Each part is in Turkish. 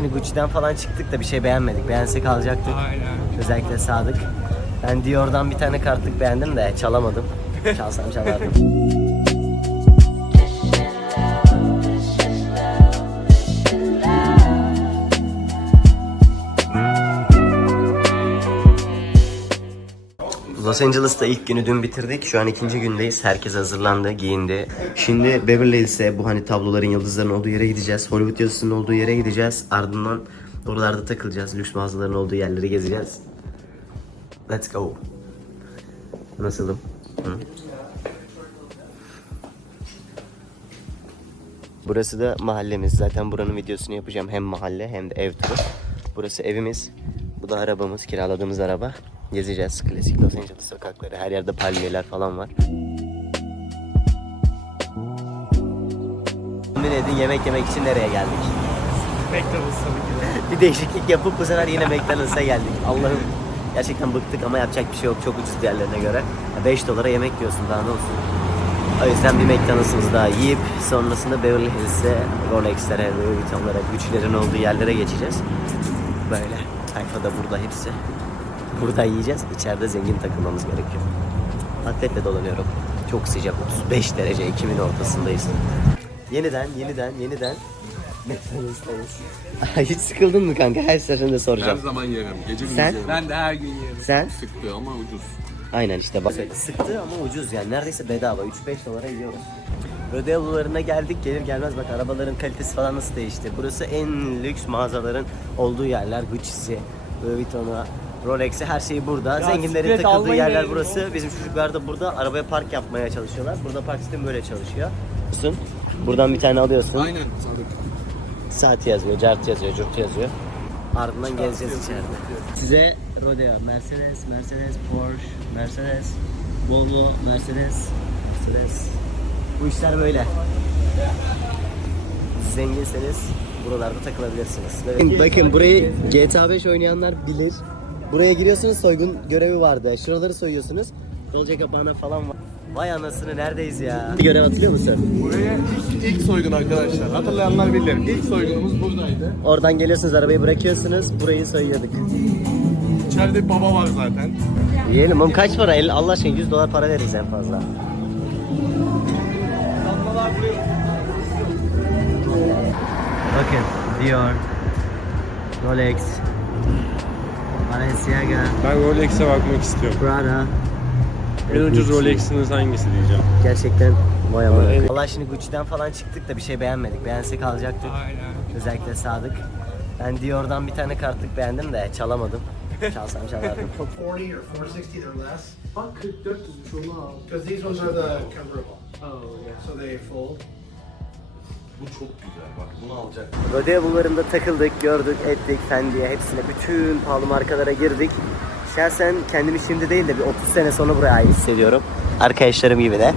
şimdi Gucci'den falan çıktık da bir şey beğenmedik. Beğensek alacaktık. Aynen. Özellikle Sadık. Ben Dior'dan bir tane kartlık beğendim de çalamadım. Çalsam çalardım. Los Angeles'ta ilk günü dün bitirdik. Şu an ikinci gündeyiz. Herkes hazırlandı, giyindi. Şimdi Beverly Hills'e bu hani tabloların, yıldızların olduğu yere gideceğiz. Hollywood yazısının olduğu yere gideceğiz. Ardından oralarda takılacağız. Lüks mağazaların olduğu yerleri gezeceğiz. Let's go. Nasılım? Hı? Burası da mahallemiz. Zaten buranın videosunu yapacağım. Hem mahalle hem de ev turu. Burası evimiz. Bu da arabamız. Kiraladığımız araba. Gezeceğiz. Klasik Los Angeles sokakları. Her yerde palmiyeler falan var. Tahmin edin yemek yemek için nereye geldik? McDonald's tabii ki de. bir değişiklik yapıp bu sefer yine McDonald's'a geldik. Allah'ım gerçekten bıktık ama yapacak bir şey yok. Çok ucuz diğerlerine göre. 5 dolara yemek yiyorsun daha ne olsun. O yüzden bir McDonald's'ımızı daha yiyip sonrasında Beverly Hills'e, Rolex'lere, Louis Vuitton'lara, Gucci'lerin olduğu yerlere geçeceğiz. Böyle. Tayfa da burada hepsi. Burada yiyeceğiz. İçeride zengin takılmamız gerekiyor. Atletle dolanıyorum. Çok sıcak 35 derece Ekim'in ortasındayız. Yeniden, yeniden, yeniden McDonald's'tayız. Hiç sıkıldın mı kanka? Her seferinde Her soracağım. zaman yerim. Gece gündüz Sen? yerim. Ben de her gün yerim. Sen? Sıktı ama ucuz. Aynen işte bak. Sıktı ama ucuz yani. Neredeyse bedava. 3-5 dolara yiyoruz. Rodeo'larına geldik. Gelir gelmez bak arabaların kalitesi falan nasıl değişti. Burası en lüks mağazaların olduğu yerler. Gucci'si, Louis Vuitton'u, Rolex'i her şeyi burada. Ya Zenginlerin bisiklet takıldığı almayı yerler verelim burası. Bizim çocuklar da burada arabaya park yapmaya çalışıyorlar. Burada park sistemi böyle çalışıyor. Buradan bir tane alıyorsun. Aynen Sadık. Saat yazıyor, cart yazıyor, curt yazıyor. Ardından gezeceğiz içeride. Size Rodeo, Mercedes, Mercedes, Porsche, Mercedes, Volvo, Mercedes, Mercedes. Bu işler böyle. Zenginseniz buralarda takılabilirsiniz. Bakın, bakın burayı GTA 5 oynayanlar bilir. Buraya giriyorsunuz soygun görevi vardı. Şuraları soyuyorsunuz. Dolce Gabbana falan var. Vay anasını neredeyiz ya? Bir görev hatırlıyor musun? Buraya ilk, ilk soygun arkadaşlar. Hatırlayanlar bilir. İlk soygunumuz buradaydı. Oradan geliyorsunuz arabayı bırakıyorsunuz. Burayı soyuyorduk. İçeride baba var zaten. Yiyelim oğlum kaç para? El- Allah aşkına 100 dolar para veririz en fazla. Damlalar buraya Bakın Dior, Rolex, Balenciaga, Ben Rolex'e bakmak istiyorum. Prada. En ucuz Rolex'iniz hangisi diyeceğim. Gerçekten vay amına. Allah şimdi Gucci'den falan çıktık da bir şey beğenmedik. Beğensek alacaktık. Aynen. Özellikle Sadık. Ben Dior'dan bir tane kartlık beğendim de çalamadım. Çalsam çalardım. 40 or 460 they're less Bak 44 yazmış onu al. because these ones are the convertible Oh yeah. so they fold Bu çok güzel bak bunu alacak. Rodeo bulvarında takıldık, gördük, ettik, Fendi'ye hepsine bütün pahalı markalara girdik. Şahsen kendimi şimdi değil de bir 30 sene sonra buraya ait hissediyorum. Arkadaşlarım gibi de.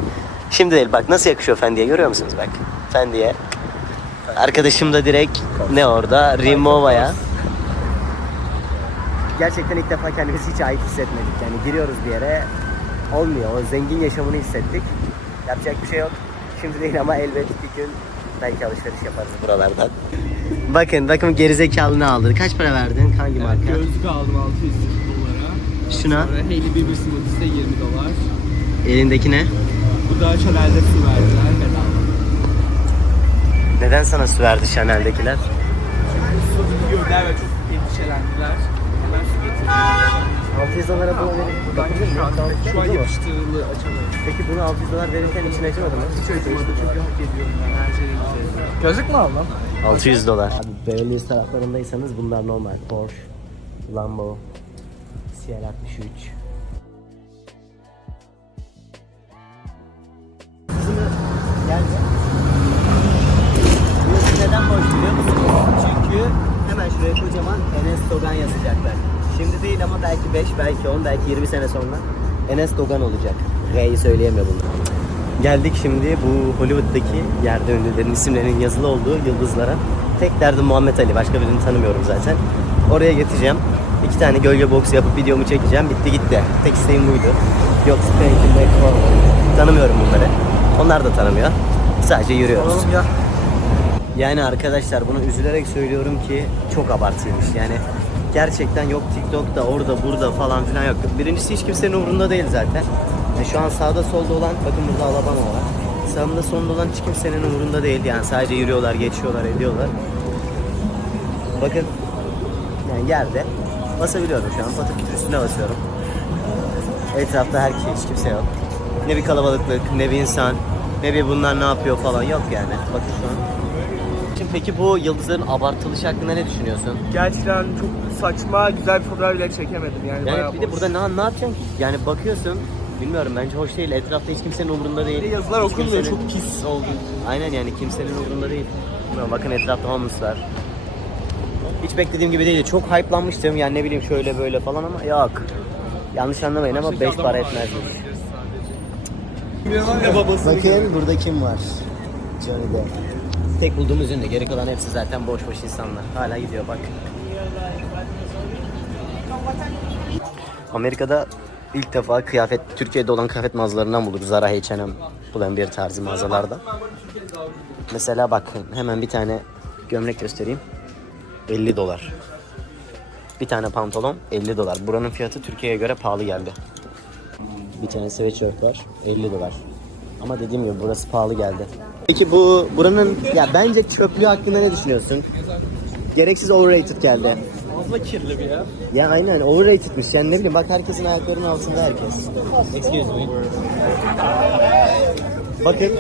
Şimdi değil bak nasıl yakışıyor Fendi'ye görüyor musunuz bak. Fendi'ye. Arkadaşım da direkt ne orada? Rimova'ya. Gerçekten ilk defa kendimizi hiç ait hissetmedik. Yani giriyoruz bir yere olmuyor. O zengin yaşamını hissettik. Yapacak bir şey yok. Şimdi değil ama elbet bir gün belki alışveriş yaparız buralardan. Bakın bakın gerizekalı ne aldı? Kaç para verdin? Hangi marka? Gözlük aldım 600 dolara. Şuna Sonra Hailey Bieber Smoothie'de 20 dolar. elindeki ne? Bu da Chanel'de su verdiler bedava. Neden sana su verdi Chanel'dekiler? Su gördüler ve çok endişelendiler. Hemen su getirdim. 600 dolara bunu. Buradan şu an, şu an yapıştırılı açamayız. Peki bunu 600 dolar verirken için acımadı mı? Hiç acımadı çünkü hak ediyorum ben her güzel. Gözlük mü aldın? 600 dolar. Abi Beverly Hills taraflarındaysanız bunlar normal. Porsche, Lambo, CL63. Kızını geldi. Burası neden boş biliyor? Çünkü hemen şuraya kocaman Enes Dogan yazacaklar. Şimdi değil ama belki 5, belki 10, belki 20 sene sonra Enes Dogan olacak. R'yi söyleyemiyor bunu. Geldik şimdi bu Hollywood'daki yerde ünlülerin isimlerinin yazılı olduğu yıldızlara. Tek derdim Muhammed Ali. Başka birini tanımıyorum zaten. Oraya getireceğim. İki tane gölge boks yapıp videomu çekeceğim. Bitti gitti. Tek isteğim buydu. Yok Spanking Back Forward. Tanımıyorum bunları. Onlar da tanımıyor. Sadece yürüyoruz. Yani arkadaşlar bunu üzülerek söylüyorum ki çok abartıymış. Yani gerçekten yok TikTok'ta orada burada falan filan yok. Birincisi hiç kimsenin umurunda değil zaten. Yani şu an sağda solda olan bakın burada Alabama var. Sağımda solunda olan hiç kimsenin umurunda değil. Yani sadece yürüyorlar, geçiyorlar, ediyorlar. Bakın yani yerde basabiliyorum şu an. Patakütür üstüne basıyorum. Etrafta herkes, hiç kimse yok. Ne bir kalabalıklık, ne bir insan, ne bir bunlar ne yapıyor falan yok yani. Bakın şu an. Şimdi peki bu yıldızların abartılışı hakkında ne düşünüyorsun? Gerçekten çok saçma, güzel bir fotoğraf bile çekemedim yani. bayağı Yani bir de boş. burada ne, ne yapacaksın ki? Yani bakıyorsun, bilmiyorum bence hoş değil. Etrafta hiç kimsenin umurunda değil. Yazılar Hiç okunmuyor, kimsenin- çok pis oldu. Aynen yani kimsenin umurunda değil. Bilmiyorum, bakın etrafta homeless var. Hiç beklediğim gibi değildi. Çok hype'lanmıştım yani ne bileyim şöyle böyle falan ama yok. Yanlış anlamayın ama 5 para etmezmiş. Bakın burada kim var? Johnny Depp. Tek bulduğumuz ünlü. Geri kalan hepsi zaten boş boş insanlar. Hala gidiyor bak. Amerika'da ilk defa kıyafet, Türkiye'de olan kıyafet mağazalarından bulduk. Zara, H&M, Pull&Bear tarzı mağazalarda. Mesela bakın hemen bir tane gömlek göstereyim. 50 dolar. Bir tane pantolon 50 dolar. Buranın fiyatı Türkiye'ye göre pahalı geldi. Bir tane sweatshirt var 50 dolar. Ama dediğim gibi burası pahalı geldi. Peki bu buranın ya bence çöplüğü hakkında ne düşünüyorsun? Gereksiz overrated geldi. Fazla kirli bir yer. Ya aynen overratedmiş yani ne bileyim bak herkesin ayaklarının altında herkes. Excuse me. Bakın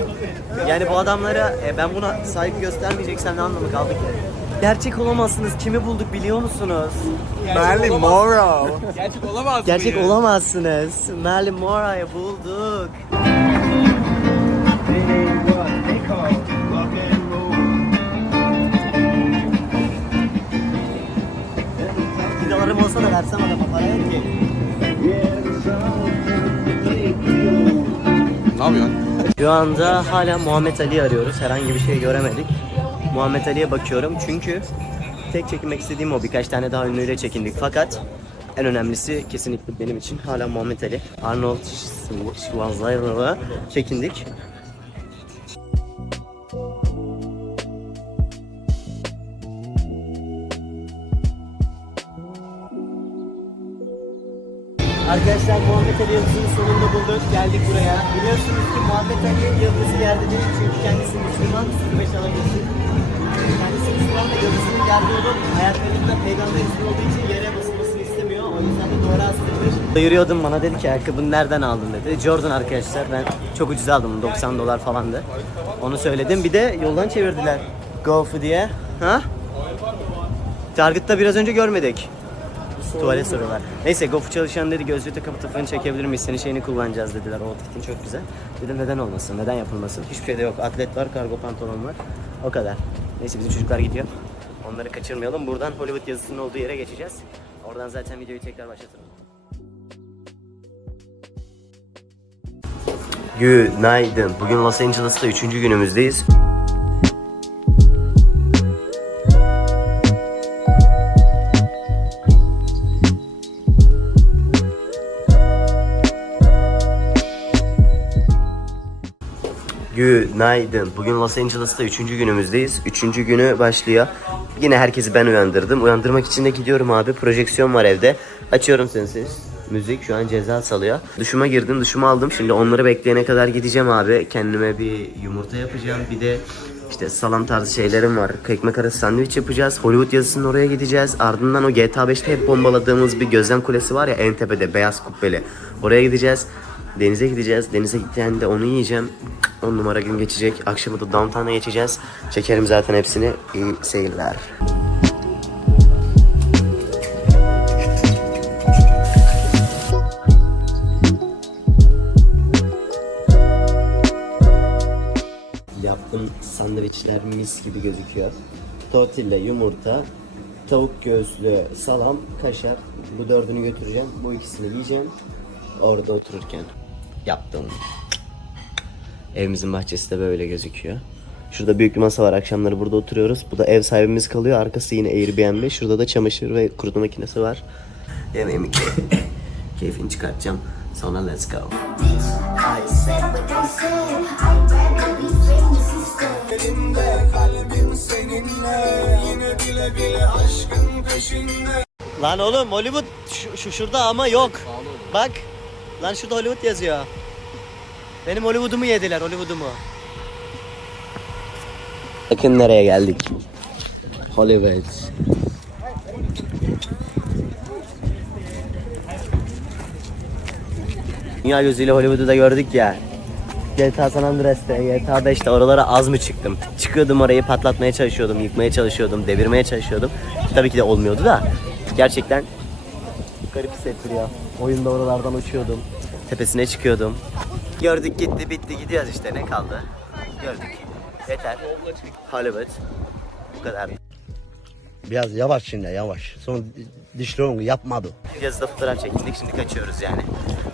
yani bu adamlara e, ben buna saygı göstermeyeceksem ne anlamı kaldı ki? Gerçek olamazsınız. Kimi bulduk biliyor musunuz? Marilyn Monroe. Gerçek olamaz Gerçek olamazsınız. Marilyn Monroe'yu bulduk. Olsa da versem adama para yok ki. Ne yapıyorsun? Şu anda hala Muhammed Ali'yi arıyoruz. Herhangi bir şey göremedik. Muhammed Ali'ye bakıyorum çünkü tek çekinmek istediğim o. Birkaç tane daha ünlüyle çekindik. Fakat en önemlisi kesinlikle benim için hala Muhammed Ali. Arnold Schwarzenegger'la çekindik. Arkadaşlar Muhammed Ali Yıldız'ın sonunda bulduk. Geldik buraya. Biliyorsunuz ki Muhammed Ali Yıldız'ı yerde değil çünkü kendisi Müslüman. Beş alabilirsin. Kendisi Müslüman ve Yıldız'ın yerde olup hayatlarında peygamber ismi olduğu için yere basılmasını istemiyor. O yüzden de duvara astırmış. Yürüyordum bana dedi ki ayakkabını nereden aldın dedi. Jordan arkadaşlar ben çok ucuz aldım 90 dolar falandı. Onu söyledim. Bir de yoldan çevirdiler. Golf'u diye. Ha? Target'ta biraz önce görmedik. Tuvalet soruyorlar. Neyse GoFu çalışan dedi gözlüğü takıp tıfını çekebilir miyiz? Senin şeyini kullanacağız dediler. O outfitin çok güzel. Dedim neden olmasın? Neden yapılmasın? Hiçbir şey de yok. Atlet var, kargo pantolon var. O kadar. Neyse bizim çocuklar gidiyor. Onları kaçırmayalım. Buradan Hollywood yazısının olduğu yere geçeceğiz. Oradan zaten videoyu tekrar başlatırım. Günaydın. Bugün Los Angeles'ta 3. günümüzdeyiz. Günaydın. Bugün Los Angeles'ta 3. günümüzdeyiz. 3. günü başlıyor. Yine herkesi ben uyandırdım. Uyandırmak için de gidiyorum abi. Projeksiyon var evde. Açıyorum sensiz. Müzik şu an ceza salıyor. Duşuma girdim, duşumu aldım. Şimdi onları bekleyene kadar gideceğim abi. Kendime bir yumurta yapacağım. Bir de işte salam tarzı şeylerim var. Ekmek arası sandviç yapacağız. Hollywood yazısının oraya gideceğiz. Ardından o GTA 5'te hep bombaladığımız bir gözlem kulesi var ya en tepede beyaz kubbeli. Oraya gideceğiz. Denize gideceğiz. Denize gittiğinde onu yiyeceğim. 10 numara gün geçecek. Akşamı da downtown'a geçeceğiz. Çekerim zaten hepsini. İyi seyirler. Yaptığım sandviçler mis gibi gözüküyor. Tortilla, yumurta, tavuk göğüslü, salam, kaşar. Bu dördünü götüreceğim. Bu ikisini yiyeceğim. Orada otururken yaptım. Evimizin bahçesi de böyle gözüküyor. Şurada büyük bir masa var. Akşamları burada oturuyoruz. Bu da ev sahibimiz kalıyor. Arkası yine Airbnb. Şurada da çamaşır ve kurutma makinesi var. Yemeğimi keyfini çıkartacağım. Sonra let's go. Lan oğlum Hollywood şu şurada ama yok. Bak. Lan şurada Hollywood yazıyor. Benim Hollywood'umu yediler Hollywood'umu. Bakın nereye geldik. Hollywood. Dünya gözüyle Hollywood'u da gördük ya. GTA San Andreas'te, GTA 5'te oralara az mı çıktım? Çıkıyordum orayı patlatmaya çalışıyordum, yıkmaya çalışıyordum, devirmeye çalışıyordum. Tabii ki de olmuyordu da. Gerçekten garip hissettiriyor. Oyunda oralardan uçuyordum. Tepesine çıkıyordum. Gördük gitti bitti gidiyoruz işte ne kaldı? Gördük. Yeter. Hollywood. Bu kadar. Biraz yavaş şimdi yavaş. Sonra dişlerim yapmadı. Yazıda fotoğraf çekildik şimdi kaçıyoruz yani.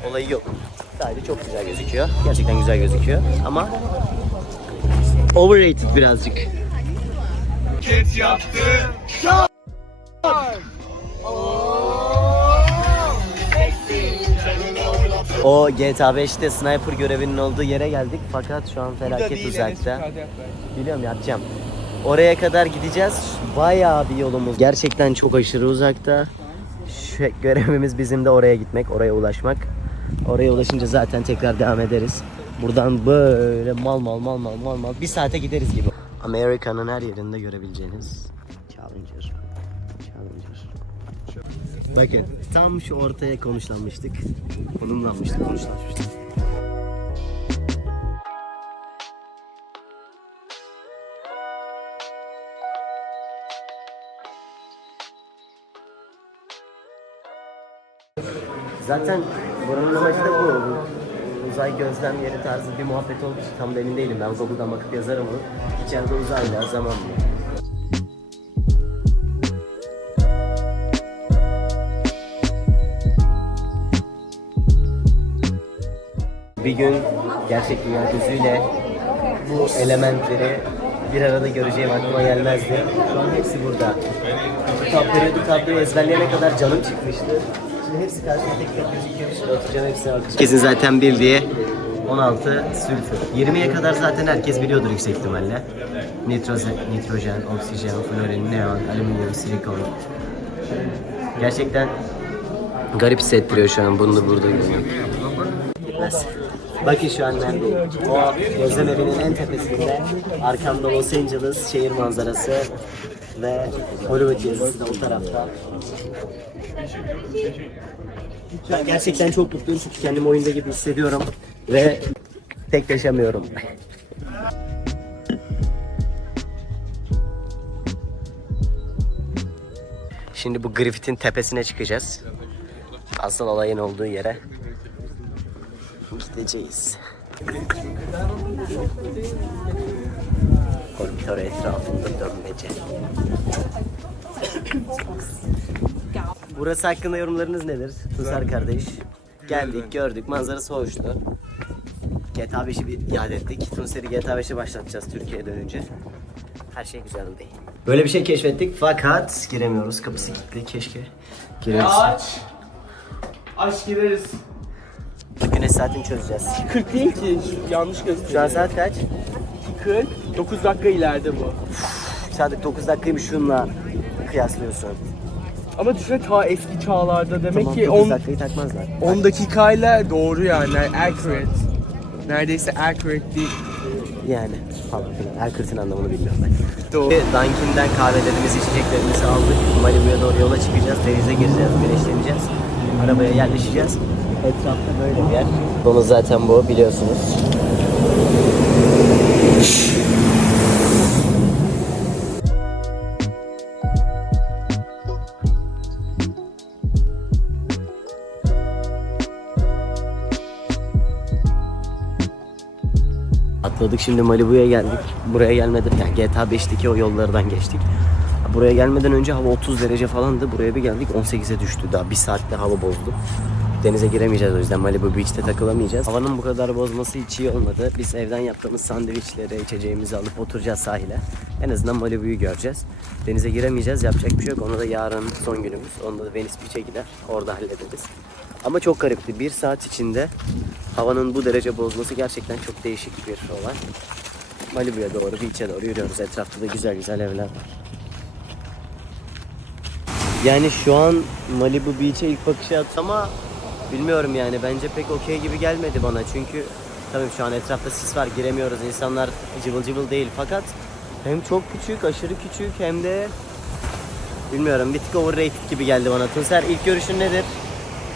Olayı yok. Sadece çok güzel gözüküyor. Gerçekten güzel gözüküyor ama overrated birazcık. O GTA 5'te sniper görevinin olduğu yere geldik fakat şu an felaket uzakta. Biliyorum yapacağım. Oraya kadar gideceğiz. Bayağı bir yolumuz. Gerçekten çok aşırı uzakta. Şu görevimiz bizim de oraya gitmek, oraya ulaşmak. Oraya ulaşınca zaten tekrar devam ederiz. Buradan böyle mal mal mal mal mal mal bir saate gideriz gibi. Amerika'nın her yerinde görebileceğiniz Bakın tam şu ortaya konuşlanmıştık. Konumlanmıştık, konuşlanmıştık. Zaten buranın amacı da bu. uzay gözlem yeri tarzı bir muhabbet olduğu tam da değilim. Ben Google'dan bakıp yazarım onu. İçeride uzayla zaman Bir gün gerçek dünya gözüyle bu elementleri bir arada göreceğim aklıma gelmezdi. Şu an hepsi burada. Kitapları, kitapları ezberleyene kadar canım çıkmıştı. Şimdi hepsi karşıma tek tek gözüküyor. Şimdi oturacağım bakacağım. Kesin zaten bildiği 16 sülfür. 20'ye kadar zaten herkes biliyordur yüksek ihtimalle. Nitrojen, nitrojen, oksijen, florin, neon, alüminyum, silikon. Gerçekten garip hissettiriyor şu an bunu da burada görüyorum. Nasıl? Bakın şu an neredeyim. O gözlem evinin en tepesinde. Arkamda Los Angeles şehir manzarası ve Hollywood yazısı da o tarafta. Ben gerçekten çok mutluyum çünkü kendimi oyunda gibi hissediyorum ve tek yaşamıyorum. Şimdi bu Griffith'in tepesine çıkacağız. Asıl olayın olduğu yere gideceğiz. Koridor etrafında dönmece. Burası hakkında yorumlarınız nedir? Tuzar kardeş. Geldik, gördük, manzarası hoştu. GTA 5'i bir iade ettik. Tunser'i GTA 5'e başlatacağız Türkiye'ye dönünce. Her şey güzel değil. Böyle bir şey keşfettik fakat giremiyoruz. Kapısı kilitli. Keşke girebilsek. Aç. Aç gireriz. Güneş saatini çözeceğiz. 40 değil ki. Şu, yanlış Şu an saat kaç? 40. 9 dakika ileride bu. Saat 9 dakikaymış şunla kıyaslıyorsun. Ama düşünsene ta eski çağlarda demek Tamam ki 9 10, dakikayı takmazlar. 10 dakikayla doğru yani. Accurate. Neredeyse accurate değil. Yani falan filan. Erkırt'ın anlamını bilmiyorum ben. Doğru. Dunkin'den kahvelerimizi, içeceklerimizi aldık. Malibu'ya doğru yola çıkacağız. Denize gireceğiz, güneşleneceğiz. Arabaya yerleşeceğiz. Etrafta böyle bir yer. Konu zaten bu biliyorsunuz. Atladık şimdi Malibu'ya geldik. Buraya gelmeden yani GTA 5'teki o yollardan geçtik. Buraya gelmeden önce hava 30 derece falandı. Buraya bir geldik 18'e düştü. Daha bir saatte hava bozdu. Denize giremeyeceğiz o yüzden Malibu Beach'te takılamayacağız. Havanın bu kadar bozması hiç iyi olmadı. Biz evden yaptığımız sandviçleri, içeceğimizi alıp oturacağız sahile. En azından Malibu'yu göreceğiz. Denize giremeyeceğiz. Yapacak bir şey yok. Onu da yarın son günümüz. Onda da Venice Beach'e gider. Orada hallederiz. Ama çok garipti. Bir saat içinde havanın bu derece bozması gerçekten çok değişik bir olay. Malibu'ya doğru, beach'e doğru yürüyoruz. Etrafta da güzel güzel evler var. Yani şu an Malibu Beach'e ilk bakışı at ama bilmiyorum yani bence pek okey gibi gelmedi bana çünkü tabii şu an etrafta sis var giremiyoruz insanlar cıvıl cıvıl değil fakat hem çok küçük aşırı küçük hem de bilmiyorum bir tık overrated gibi geldi bana. Tunser ilk görüşün nedir?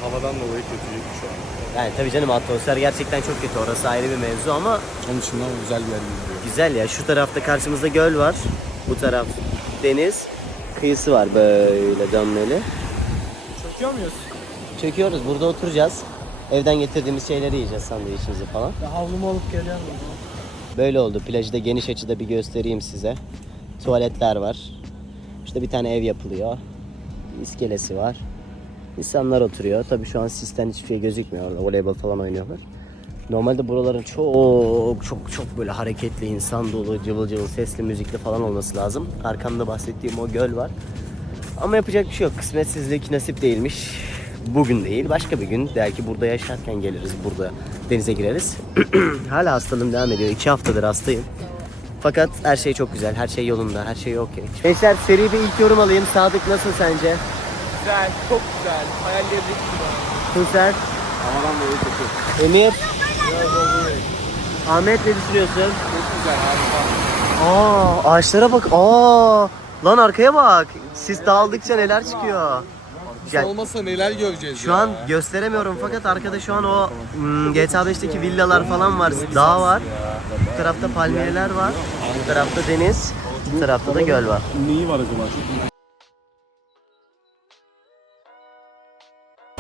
Havadan dolayı kötüyüm şu an. Yani tabii canım atmosfer gerçekten çok kötü orası ayrı bir mevzu ama Onun dışında güzel bir yer gibi güzel ya şu tarafta karşımızda göl var bu taraf deniz kıyısı var böyle dönmeli. Çöküyor muyuz? Çöküyoruz. Burada oturacağız. Evden getirdiğimiz şeyleri yiyeceğiz. Sandviçimizi falan. Ya havlumu alıp geliyorum. Böyle oldu. Plajı da geniş açıda bir göstereyim size. Tuvaletler var. İşte bir tane ev yapılıyor. İskelesi var. İnsanlar oturuyor. Tabii şu an sisten hiçbir şey gözükmüyor. Orada voleybol falan oynuyorlar. Normalde buraların çok çok çok böyle hareketli, insan dolu, cıvıl cıvıl, sesli, müzikli falan olması lazım. Arkamda bahsettiğim o göl var. Ama yapacak bir şey yok. Kısmetsizlik nasip değilmiş. Bugün değil, başka bir gün. Belki burada yaşarken geliriz, burada denize gireriz. Hala hastalığım devam ediyor. İki haftadır hastayım. Fakat her şey çok güzel, her şey yolunda, her şey okey. Gençler seri bir ilk yorum alayım. Sadık nasıl sence? Güzel, çok güzel. Hayallerimdeki gibi. Tunser, Havadan dolayı kötü. Emir, Ahmet ne düşünüyorsun? Çok güzel harika. Aa, ağaçlara bak. Aa, lan arkaya bak. Sis dağıldıkça neler çıkıyor. Güzel. olmasa neler göreceğiz Şu ya. an gösteremiyorum fakat arkada şu an o hmm, GTA 5'teki villalar falan var. Dağ var. Bu tarafta palmiyeler var. Bu tarafta deniz. Bu tarafta da göl var. Neyi var acaba?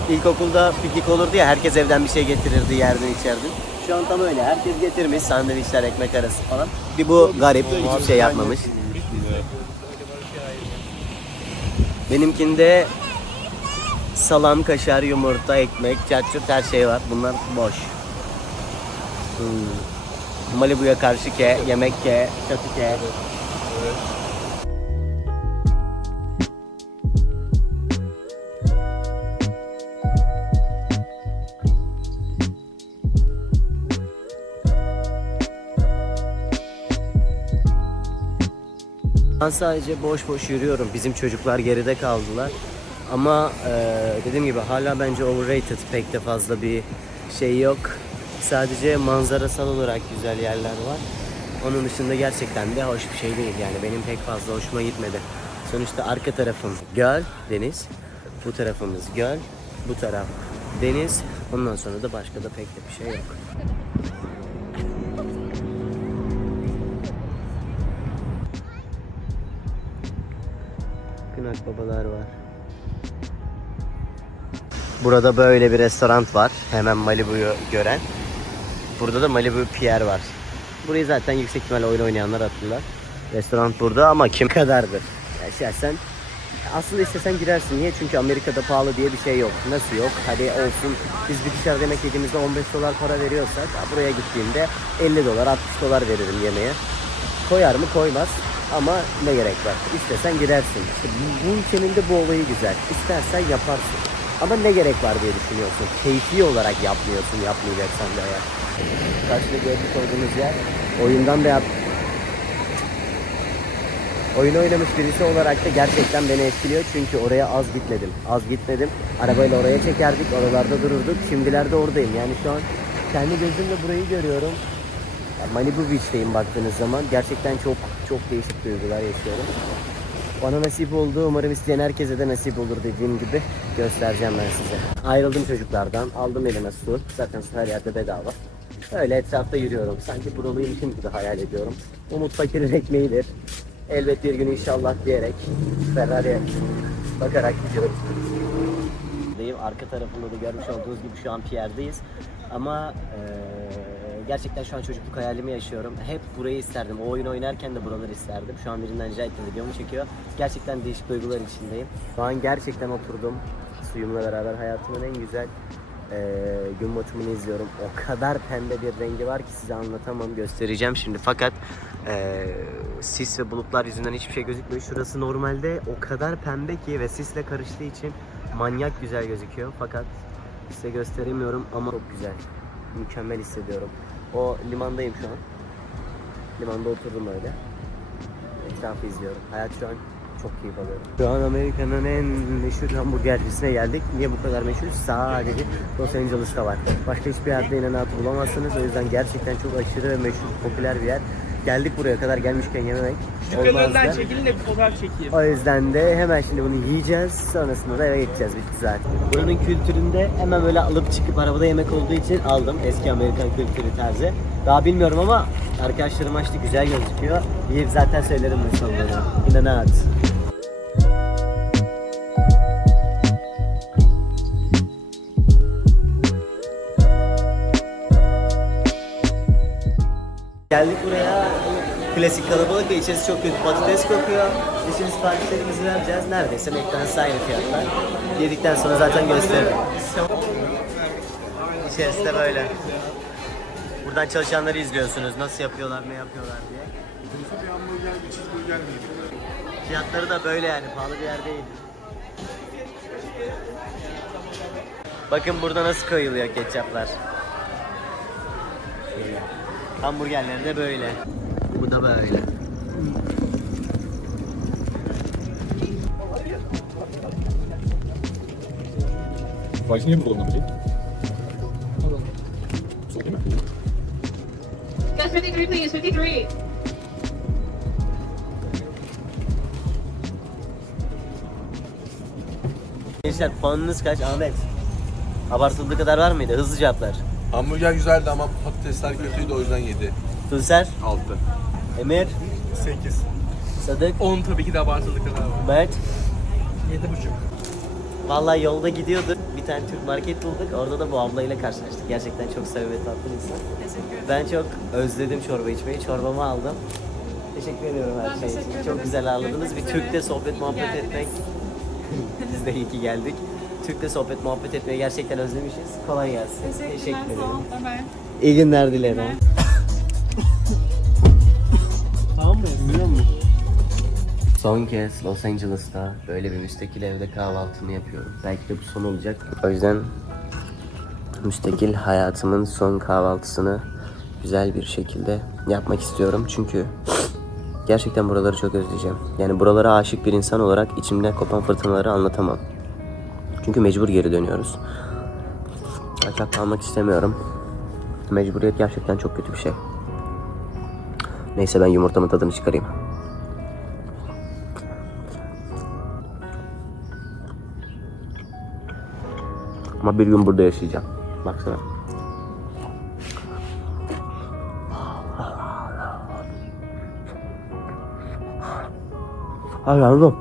İlkokulda piknik olurdu ya herkes evden bir şey getirirdi yerden içerdi. Şu an tam öyle. Herkes getirmiş sandviçler, ekmek arası falan. Bir bu garip hiçbir şey yapmamış. Benimkinde salam, kaşar, yumurta, ekmek, çarçurt her şey var. Bunlar boş. Hmm. Malibu'ya karşı ke, yemek ke, çatı ke. Ben sadece boş boş yürüyorum. Bizim çocuklar geride kaldılar. Ama eee, dediğim gibi hala bence overrated. Pek de fazla bir şey yok. Sadece manzarasal olarak güzel yerler var. Onun dışında gerçekten de hoş bir şey değil. Yani benim pek fazla hoşuma gitmedi. Sonuçta arka tarafım göl, deniz. Bu tarafımız göl, bu taraf deniz. Ondan sonra da başka da pek de bir şey yok. Kınak babalar var. Burada böyle bir restoran var. Hemen Malibu'yu gören. Burada da Malibu Pier var. Burayı zaten yüksek ihtimalle oyun oynayanlar hatırlar. Restoran burada ama kim kadardır? Ya şahsen aslında istesen girersin. Niye? Çünkü Amerika'da pahalı diye bir şey yok. Nasıl yok? Hadi olsun. Biz bir dışarıda yemek yediğimizde 15 dolar para veriyorsak buraya gittiğimde 50 dolar 60 dolar veririm yemeğe. Koyar mı? Koymaz. Ama ne gerek var? İstesen girersin. İşte bu, bu ülkenin de bu olayı güzel. İstersen yaparsın. Ama ne gerek var diye düşünüyorsun. Keyfi olarak yapmıyorsun yapmayacaksan da eğer. Karşıda görmüş olduğunuz yer oyundan veya oyun oynamış birisi olarak da gerçekten beni etkiliyor çünkü oraya az gitmedim. Az gitmedim. Arabayla oraya çekerdik, oralarda dururduk. Şimdilerde oradayım. Yani şu an kendi gözümle burayı görüyorum. Ya Malibu Beach'teyim baktığınız zaman. Gerçekten çok çok değişik duygular yaşıyorum. Bana nasip oldu. Umarım isteyen herkese de nasip olur dediğim gibi göstereceğim ben size. Ayrıldım çocuklardan. Aldım elime su. Zaten su her yerde bedava. Öyle etrafta yürüyorum. Sanki buralıymışım gibi hayal ediyorum. Umut fakirin ekmeğidir. Elbet bir gün inşallah diyerek Ferrari'ye bakarak gidiyorum. Arka tarafında da görmüş olduğunuz gibi şu an Pierre'deyiz. Ama eee, gerçekten şu an çocukluk hayalimi yaşıyorum. Hep burayı isterdim. O oyun oynarken de buraları isterdim. Şu an birinden rica ettim videomu çekiyor. Gerçekten değişik duygular içindeyim. Şu an gerçekten oturdum. Suyumla beraber hayatımın en güzel eee, gün batımını izliyorum. O kadar pembe bir rengi var ki size anlatamam. Göstereceğim şimdi. Fakat eee, sis ve bulutlar yüzünden hiçbir şey gözükmüyor. Şurası normalde o kadar pembe ki ve sisle karıştığı için manyak güzel gözüküyor. Fakat size gösteremiyorum ama çok güzel. Mükemmel hissediyorum. O limandayım şu an. Limanda oturdum öyle. Etrafı izliyorum. Hayat şu an çok keyif alıyorum. Şu an Amerika'nın en meşhur hamburgercisine geldik. Niye bu kadar meşhur? Sadece Los Angeles'ta var. Başka hiçbir yerde inanatı bulamazsınız. O yüzden gerçekten çok aşırı meşhur, popüler bir yer. Geldik buraya kadar gelmişken yememek Dükkanın olmazdı. önden çekilin de bir fotoğraf çekeyim. O yüzden de hemen şimdi bunu yiyeceğiz. Sonrasında da eve geçeceğiz. Bitti zaten. Buranın kültüründe hemen böyle alıp çıkıp arabada yemek olduğu için aldım. Eski Amerikan kültürü tarzı. Daha bilmiyorum ama arkadaşlarım açtı. Güzel gözüküyor. Yiyip zaten söylerim bu sonları. İnanat. Geldik buraya. Klasik kalabalık ve içerisi çok kötü patates kokuyor. Şimdi siparişlerimizi vereceğiz. Neredeyse McDonald's aynı fiyatlar. Yedikten sonra zaten gösteririm. İçerisi de böyle. Buradan çalışanları izliyorsunuz. Nasıl yapıyorlar, ne yapıyorlar diye. Fiyatları da böyle yani. Pahalı bir yer değil. Bakın burada nasıl koyuluyor ketçaplar. Hamburgerleri de böyle. Da böyle. Soğuk değil mi? Guys, 53, please. 53. Gençler puanınız kaç Ahmet? Abartıldığı kadar var mıydı? Hızlı cevaplar. Hamburger güzeldi ama patatesler kötüydü o yüzden 7. Tunser, 6. Emir, 8. Sadık, 10 tabii ki de abartılı kadar var. Mert. 7,5. Vallahi yolda gidiyorduk. Bir tane Türk market bulduk. Orada da bu ablayla karşılaştık. Gerçekten çok samimi tatlı bir insan. Ben çok özledim çorba içmeyi. Çorbamı aldım. Teşekkür ediyorum her şey için. Çok güzel ağırladınız. Bir Türk'le sohbet muhabbet etmek. Biz de iyi ki geldik. Türk'le sohbet muhabbet etmeyi gerçekten özlemişiz. Kolay gelsin. Teşekkür ederim. İyi günler dilerim. tamam Biliyor musun? Son kez Los Angeles'ta böyle bir müstakil evde kahvaltımı yapıyorum. Belki de bu son olacak. O yüzden müstakil hayatımın son kahvaltısını güzel bir şekilde yapmak istiyorum. Çünkü gerçekten buraları çok özleyeceğim. Yani buralara aşık bir insan olarak içimde kopan fırtınaları anlatamam. Çünkü mecbur geri dönüyoruz. Açak kalmak istemiyorum. Mecburiyet gerçekten çok kötü bir şey. Neyse ben yumurtamın tadını çıkarayım. Ama bir gün burada yaşayacağım. Baksana. Ay yandım.